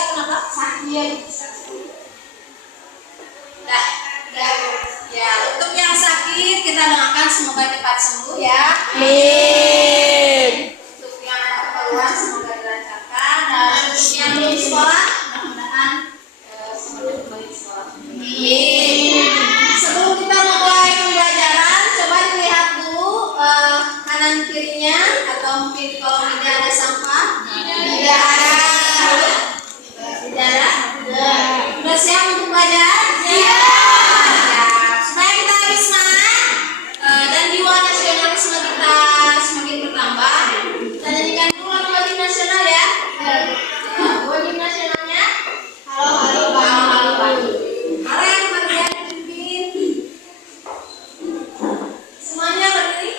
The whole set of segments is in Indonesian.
Aisyah kenapa? Sakit. Ya, untuk yang sakit kita doakan semoga cepat sembuh ya. Amin. Untuk yang ada keperluan semoga dilancarkan, dan untuk yang belum sekolah mudah-mudahan semoga kembali sekolah. Amin. Sebelum kita mulai pembelajaran, coba dilihat dulu kanan kirinya, atau mungkin di kolong meja ada sampah. Tidak ada. Tidak ada. Sudah siap untuk belajar? Iya. Supaya kita lebih semangat dan jiwa nasionalisme kita semakin bertambah, kita nyanyikan dulu lagu wajib nasional ya. Wajib nasionalnya. Halo halo halo halo halo. Halo yang berdiri dipimpin. Semuanya berdiri.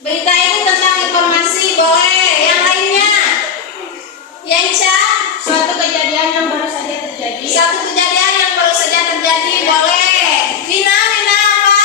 Berita itu tentang informasi, boleh. Yang lainnya? Ya Isya, Suatu kejadian yang baru saja terjadi. satu kejadian yang baru saja terjadi, boleh. Lina apa?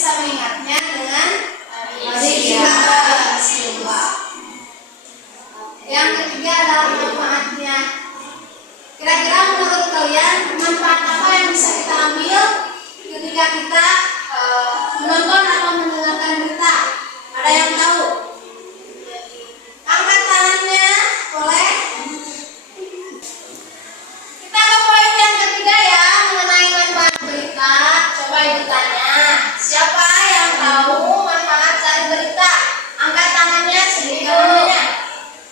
bisa mengingatnya dengan peristiwa. Yang ketiga adalah manfaatnya. Kira-kira menurut kalian manfaat apa yang bisa kita ambil ketika kita menonton atau mendengarkan berita? Ada yang tahu? Angkat tangannya, boleh? Kita ke poin yang ketiga ya, mengenai manfaat berita. Coba ibu tanya, siapa yang tahu manfaat dari berita? Angkat tangannya, sedikit tangannya.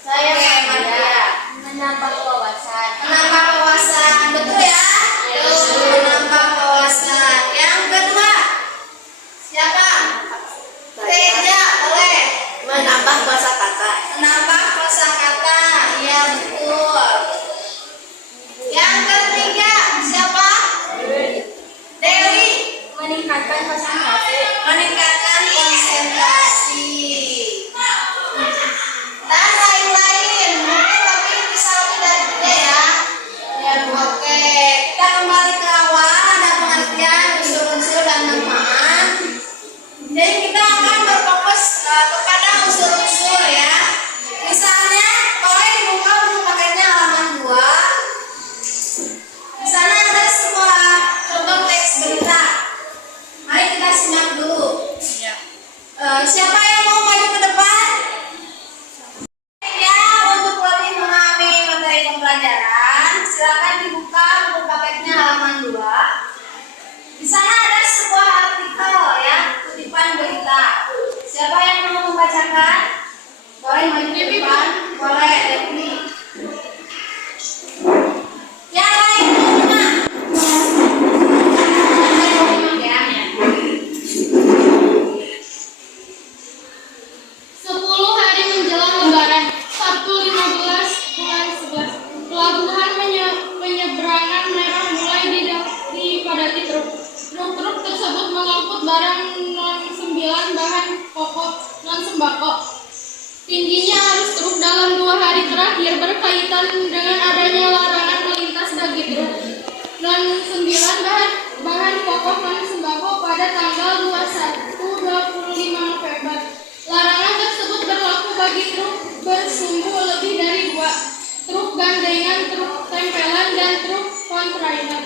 Saya Maria. Menambah wawasan. Menambah wawasan, betul ya? Menambah wawasan. Yang kedua, siapa? Reja, boleh? Menambah kosakata. Menambah kosakata, iya betul. Yang ketiga, siapa? Dewi. Meningkatkan konsentrasi. Meningkatkan konsentrasi. Dan lain-lain. Mungkin bisa lebih dari tiga ya. Oke, kita kembali ke awal. Ada pengertian unsur-unsur dan manfaat. Jadi kita akan berfokus kepada unsur-unsur ya. Misalnya, boleh dibuka buku paketnya halaman 2. Di sana ada sebuah contoh teks berita. Mari kita simak dulu. Siapa yang mau maju ke depan? Ya, untuk lebih memahami materi pembelajaran, silakan dibuka buku paketnya halaman 2. Di sana ada sebuah artikel ya, kutipan berita. Siapa yang mau membacakan? Boleh maju ke depan? Boleh, Devi. Yang lain mana? Ya. 10 hari menjelang Lebaran, Sabtu 15 bulan 11, pelabuhan penyeberangan merah mulai dipadati truk. Truk-truk tersebut mengangkut barang non-9 bahan pokok non-sembako. Tingginya arus truk dalam 2 hari terakhir berkaitan dengan adanya larangan melintas bagi truk non-9 bahan pokok non-sembako pada tanggal 21-25 November. Larangan tersebut berlaku bagi truk bersumbu lebih dari 2, truk gandengan, truk tempelan, dan truk kontainer.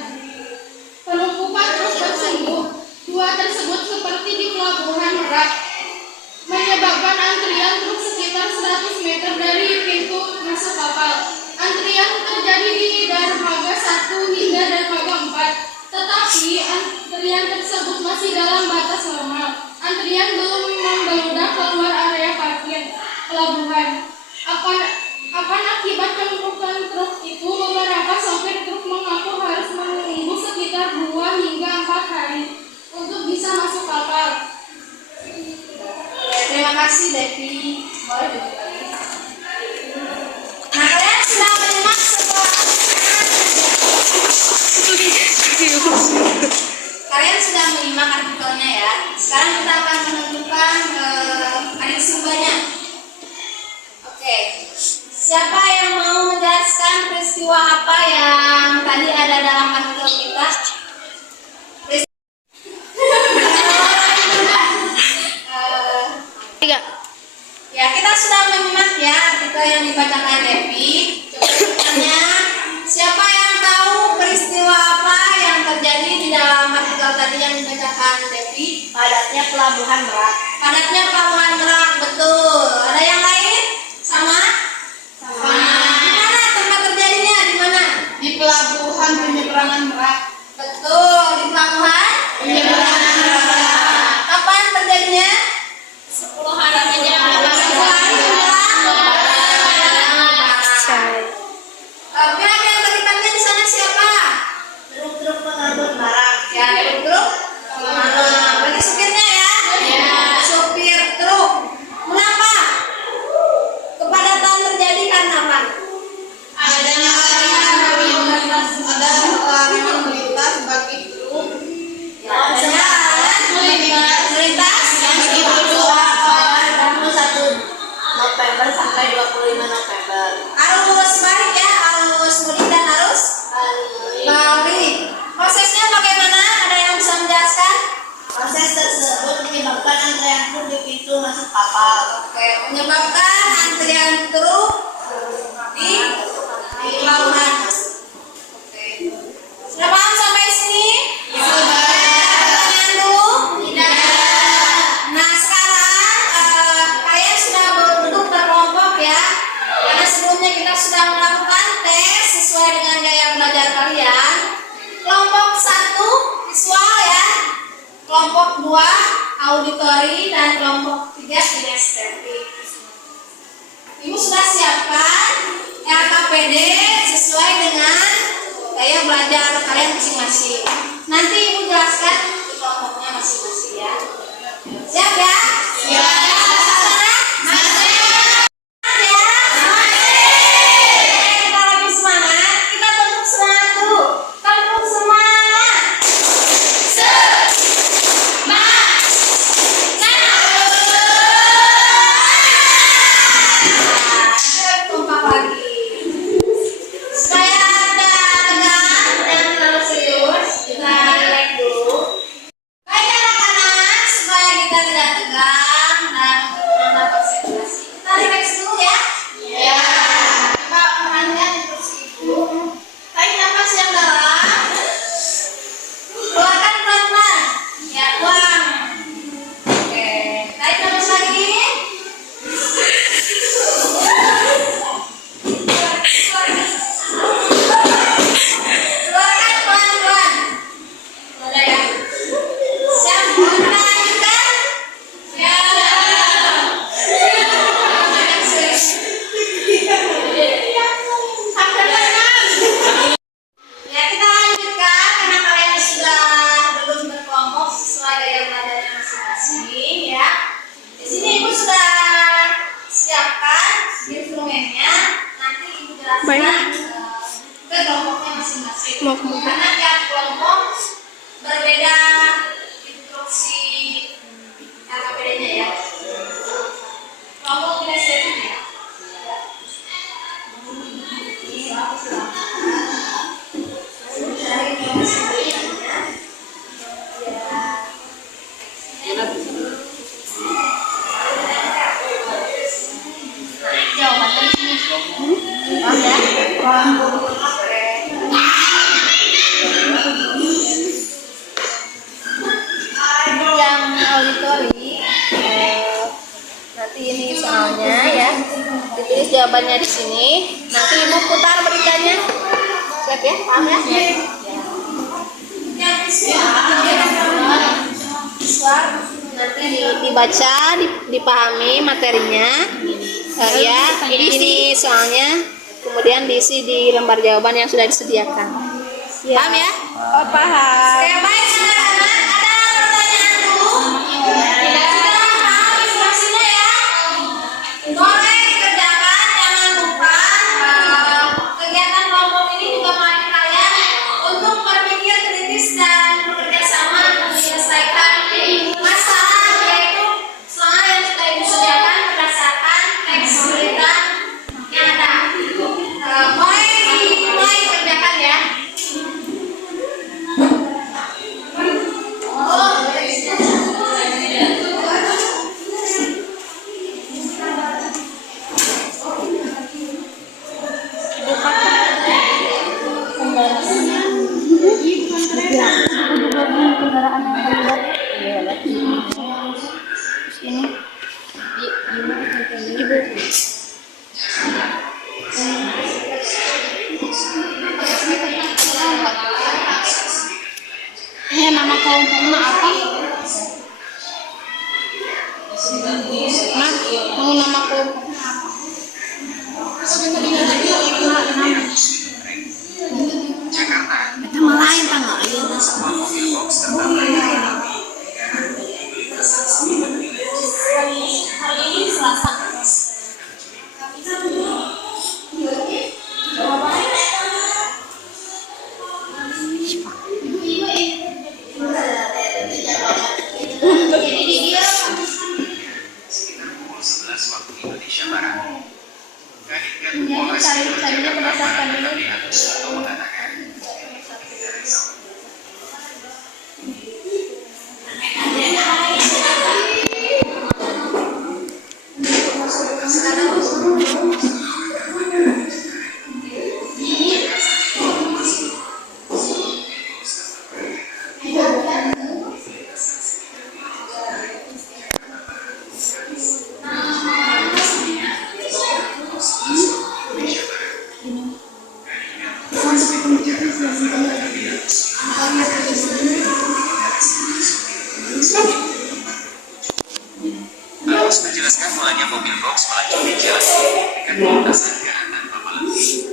Penumpukan truk bersumbu 2 tersebut seperti di Pelabuhan Merak menyebabkan antrian truk sekitar 100 meter dari pintu masuk kapal. Antrian terjadi di dermaga 1 hingga dermaga 4, tetapi antrian tersebut masih dalam batas normal. Antrian belum membeludak keluar area parkir pelabuhan. Akan akibat penumpukan truk itu, beberapa sopir truk mengaku harus menunggu sekitar 2 hingga 4 hari untuk bisa masuk kapal. Terima kasih Devi. Boleh duduk lagi. Nah, kalian sudah menyimak sebuah Kalian sudah menyimak artikelnya ya. Sekarang kita akan menentukan adik sumbanya. Oke. Siapa yang mau menjelaskan peristiwa apa yang tadi ada dalam artikel kita? Ya, kita sudah menyimak ya artikel yang dibacakan Devi. Coba bertanya, siapa yang tahu peristiwa apa yang terjadi di dalam artikel tadi yang dibacakan Devi? Padatnya Pelabuhan Merak. Padatnya Pelabuhan Merak, betul. Ada yang lain? Sama? Sama. Di mana tempat terjadinya? Di mana? Di Pelabuhan Penyeberangan Merak. Betul, di Pelabuhan Penyeberangan Merak. Kapan terjadinya? 10 hari menjelang Pihak yang terlibatnya di sana siapa? Truk-truk pengangkut barang. Ya, truk. Bagi supirnya ya. Supir truk. Mengapa? Kepadatan terjadi karena apa? Adanya larangan melintas bagi truk. Adanya melintas Tanggal 1 November sampai 25 November. arus balik ya, arus mudik dan arus balik. Prosesnya bagaimana? Ada yang bisa menjelaskan? Proses tersebut kapal. Oke, menyebabkan antrian truk di pelabuhan. Oke. Sudah paham sampai sini? Pertanyaan dulu? Nah, sekarang kalian sudah berbentuk berkelompok ya. Karena sebelumnya kita sudah melakukan tes sesuai dengan gaya belajar kalian. Kelompok 1 visual ya. Kelompok 2 auditori dan kelompok 3 kinestetik. Ibu sudah siapkan LKPD sesuai dengan gaya belajar kalian masing-masing. Nanti ibu jelaskan di kelompoknya masing-masing ya. Siap ya? Siap. Kita lebih semangat. Kita tepuk semangat dulu. Tepuk semangat. Kompak lagi. Supaya ada tegang dan terlalu serius, kita relax dulu. Baik anak-anak, supaya kita tidak tegang dan menambah konsentrasi. Kita relax dulu ya. Ya. Coba perhatikan di kursi ibu. Tarik nafas yang dalam. Keluarkan pelan-pelan. Ya, buang. Oke. Tarik nafas lagi. Keluarkan pelan-pelan. Boleh ya? Siap? Kita lanjutkan? Ya, kita lanjutkan karena kalian sudah belum berkelompok sesuai gaya belajarnya masing-masing ya. Di sini ibu sudah siapkan instrumennya. Nanti ibu jelaskan ke kelompoknya masing-masing. Karena tiap kelompok berbeda instruksi LKPD-nya ya. Kelompok kinestetik ya. Cari informasi berikutnya. Nah, jawabannya di sini. Paham ya? Paham. Oke. Yang auditori, nanti ini soalnya ya, ditulis jawabannya di sini. Nanti ibu putar beritanya. Siap ya? Paham ya? Nanti dibaca, dipahami materinya. Ya, ini soalnya. Kemudian diisi di lembar jawaban yang sudah disediakan. Paham ya? Oh, paham. Oke, baik anak-anak. Ada pertanyaan dulu? Tidak sudah paham instruksinya ya? Boleh dikerjakan, jangan lupa kegiatan kelompok ini juga melatih kalian untuk berpikir kritis dan bekerja sama menyelesaikan masalah, yaitu soal yang sudah disediakan berdasarkan teks berita yang ada. Boleh dimulai kerjakan ya. Terus menjelaskan mulanya mobil box melaju di jalan dengan lintasan kereta tanpa melengkung.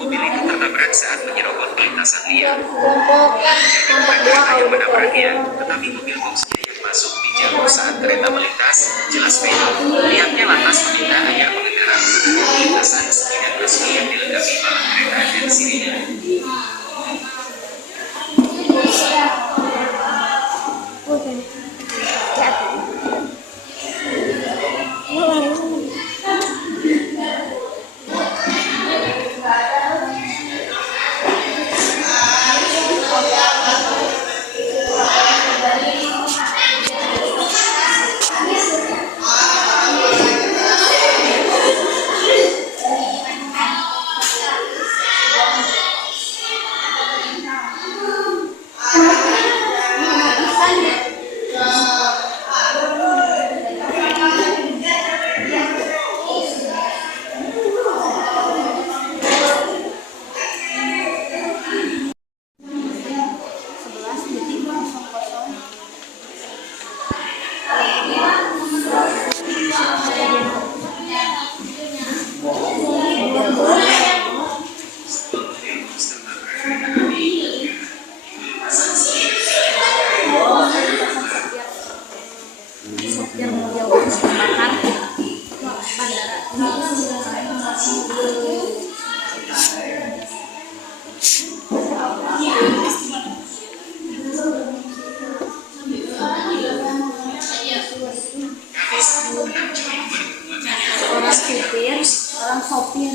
Mobil itu tertabrak saat menyerobot lintasan liar. Kereta yang menabraknya, tetapi mobil boxnya yang masuk di jalur saat kereta melintas jelas beda. Pihaknya lantas meminta agar pengendara menggunakan lintasan dengan resmi yang dilengkapi palang kereta dan sirine. Orang sopir.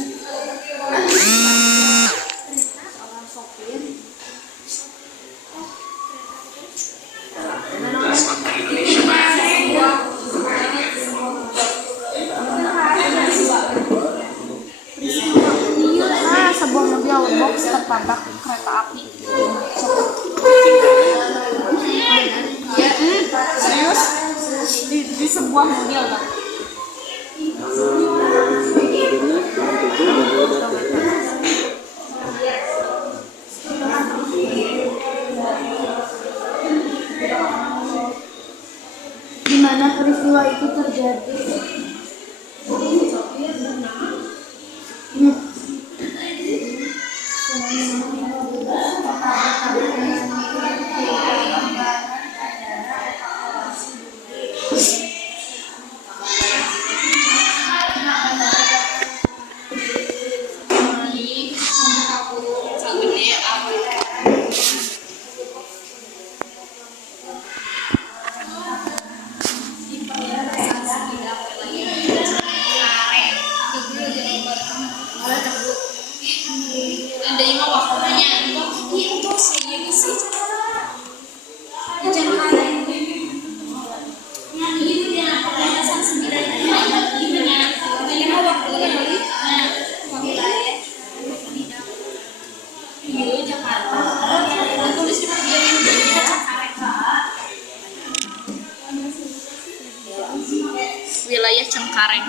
Waktu Indonesia Barat. Sebuah mobil box tertabrak kereta api. Serius? Di sebuah mobil kan? Di mana peristiwa itu terjadi? Wilayah Cengkareng.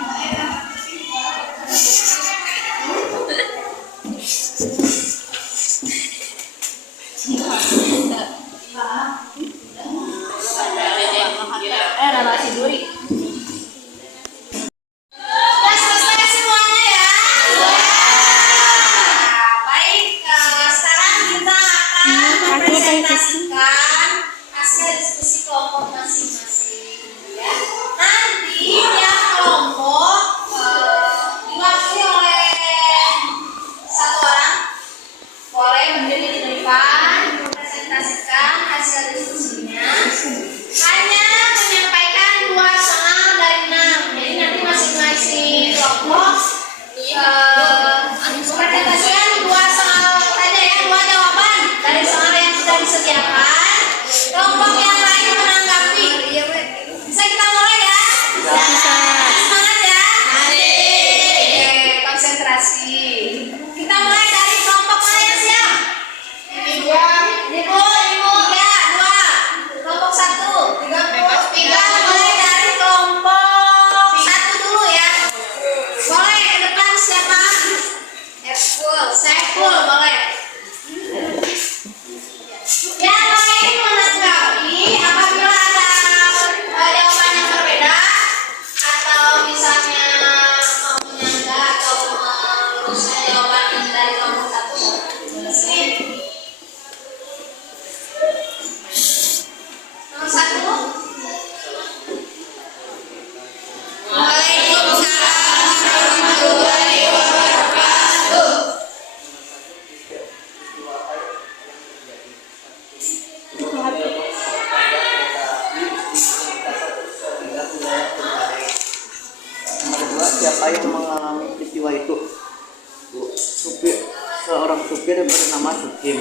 Seorang supir bernama Sukim.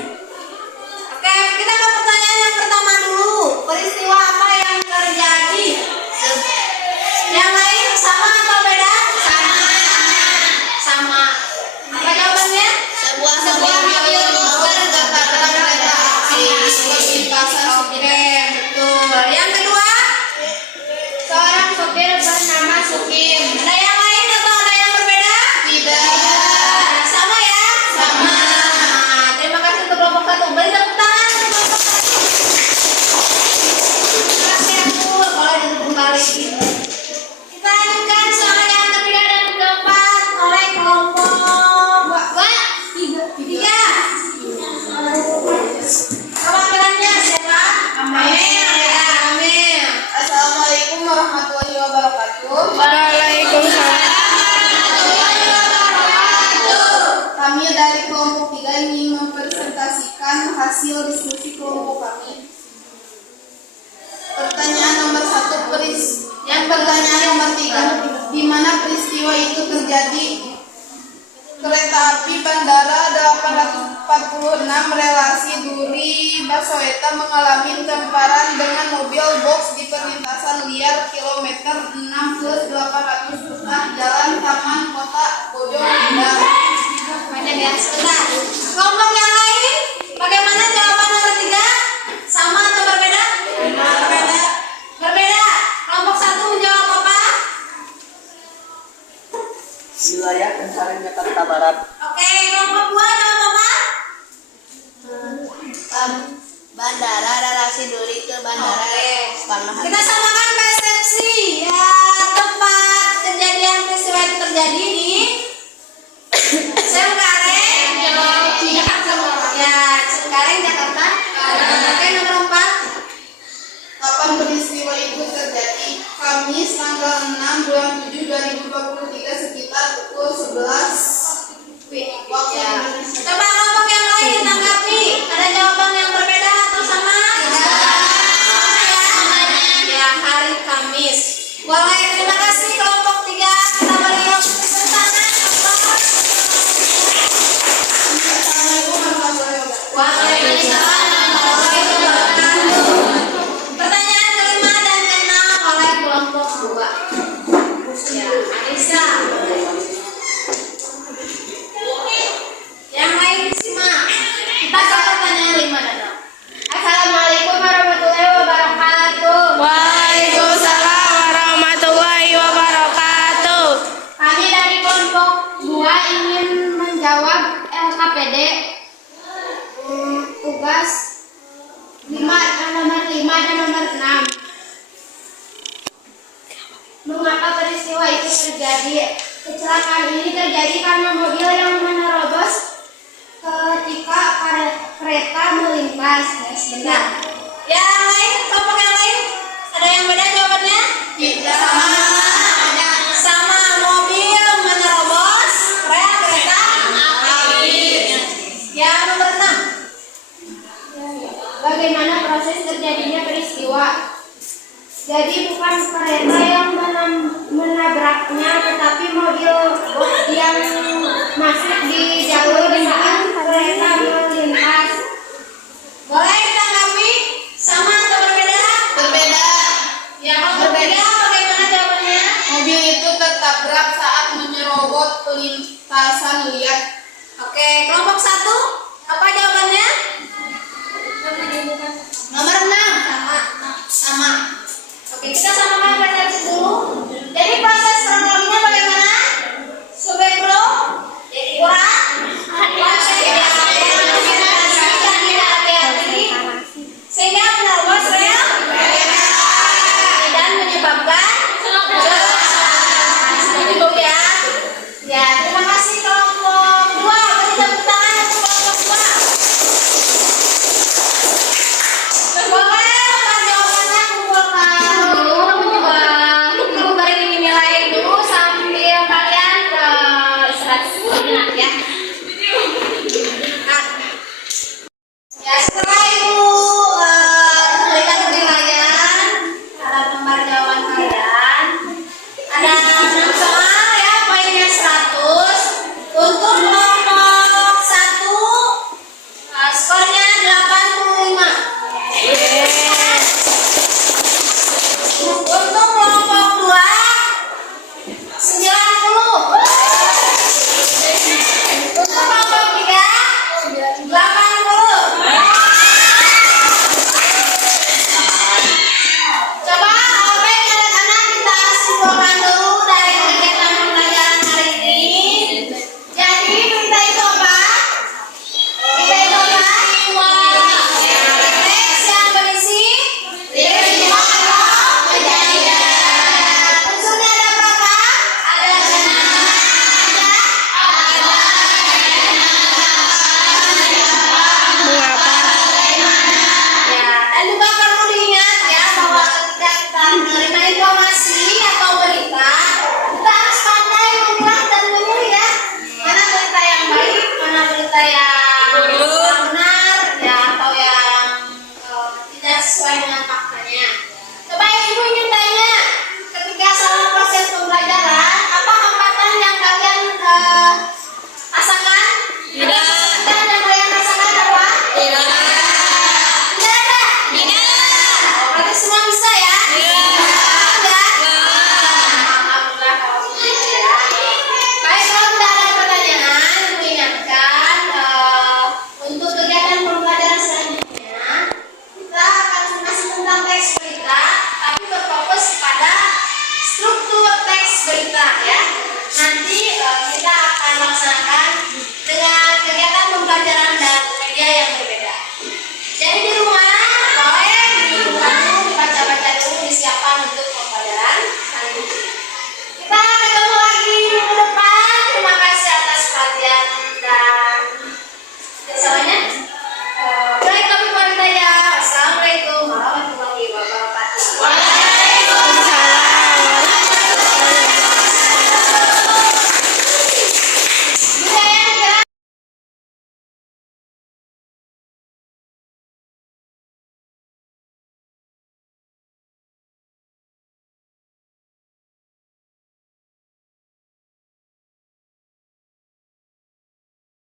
Oke, kita ke pertanyaan yang pertama dulu. Peristiwa apa yang terjadi? Yang lain sama atau beda? Sama. Apa jawabannya? Sebuah mobil terbakar kereta api lintasan. Oke, betul. Yang kedua, Seorang sopir bernama Sukim. ada yang lain atau ada yang berbeda? Tidak. Sama ya? Sama. Terima kasih untuk kelompok satu. Beri tepuk tangan untuk kelompok satu. Terima kasih aku. Boleh duduk kembali. Kita lanjutkan soal yang ketiga dan keempat oleh kelompok tiga. Perwakilannya siapa? Amel. Ya, Amel. Assalamualaikum warahmatullahi wabarakatuh. Waalaikumsalam. Kami dari kelompok 3 ingin mempresentasikan hasil diskusi kelompok kami. Pertanyaan nomor 1, pertanyaan nomor 3, di mana peristiwa itu terjadi? Kereta api Bandara 846 relasi Duri Basoweta mengalami temparan dengan mobil box di perlintasan liar kilometer 6+800 setelah Jalan Taman Kota Bojong. Banyak ya, sebentar. Kelompok yang lain, bagaimana jawaban nomor 3? Sama atau berbeda? Berbeda. Berbeda. Kelompok 1 menjawab apa? Wilayah Pencarian Jakarta Barat. Oke, kelompok 2 jawab apa? Bandara relasi Duri ke Oke. Kita samakan persepsi. Ya, tempat kejadian peristiwa itu terjadi di Cengkareng, Jakarta. Ya, Cengkareng, Jakarta. Oke, nomor 4. Kapan peristiwa itu terjadi? Kamis tanggal 6 bulan 7 2023 sekitar pukul 11 waktu Ya. Indonesia. Coba kelompok yang lain ditanggapi. Ada jawaban yang berbeda atau sama? Sama ya. Ya, hari Kamis. Boleh, terima kasih kelompok 3. Kita beri tepuk tangan. Assalamualaikum warahmatullahi wabarakatuh. Waalaikumsalam warahmatullahi wabarakatuh. Pertanyaan kelima dan keenam oleh kelompok 2. Ya, Anissa. Yang lain disimak. Kita ke pertanyaan 5 dan 6. Assalamualaikum warahmatullahi wabarakatuh. Waalaikumsalam warahmatullahi wabarakatuh. Kami dari kelompok 2 ingin menjawab LKPD tugas nomor 5 dan nomor 6. Mengapa peristiwa itu terjadi? Kecelakaan ini terjadi karena mobil yang menerobos ketika kereta melintas. Sebentar. Yang lain, kelompok yang lain, ada yang beda jawabannya? Tidak. Sama, mobil menerobos rel kereta api. Yang nomor 6. Bagaimana proses terjadinya peristiwa? Jadi bukan kereta yang menabraknya, tetapi mobil box yang masuk di jalur saat kereta melintas. Boleh ditanggapi? Sama atau berbeda? Berbeda. Ya, kalau berbeda, bagaimana jawabannya? Mobil itu tertabrak saat menyerobot pelintasan liar. Oke, kelompok 1, apa jawabannya? Nomor 6. Sama. Oke, kita samakan persepsi dulu. Jadi proses kronologinya bagaimana? Supir belum? Kurang? Proses yang dan tidak hati-hati sehingga menerobos rel dan menyebabkan begitu ya. Ya, terima kasih kelompok 2. Beri tepuk tangan untuk kelompok 2. Boleh, lepas jawabannya kumpulkan dulu. Ibu beri nilai sarjana.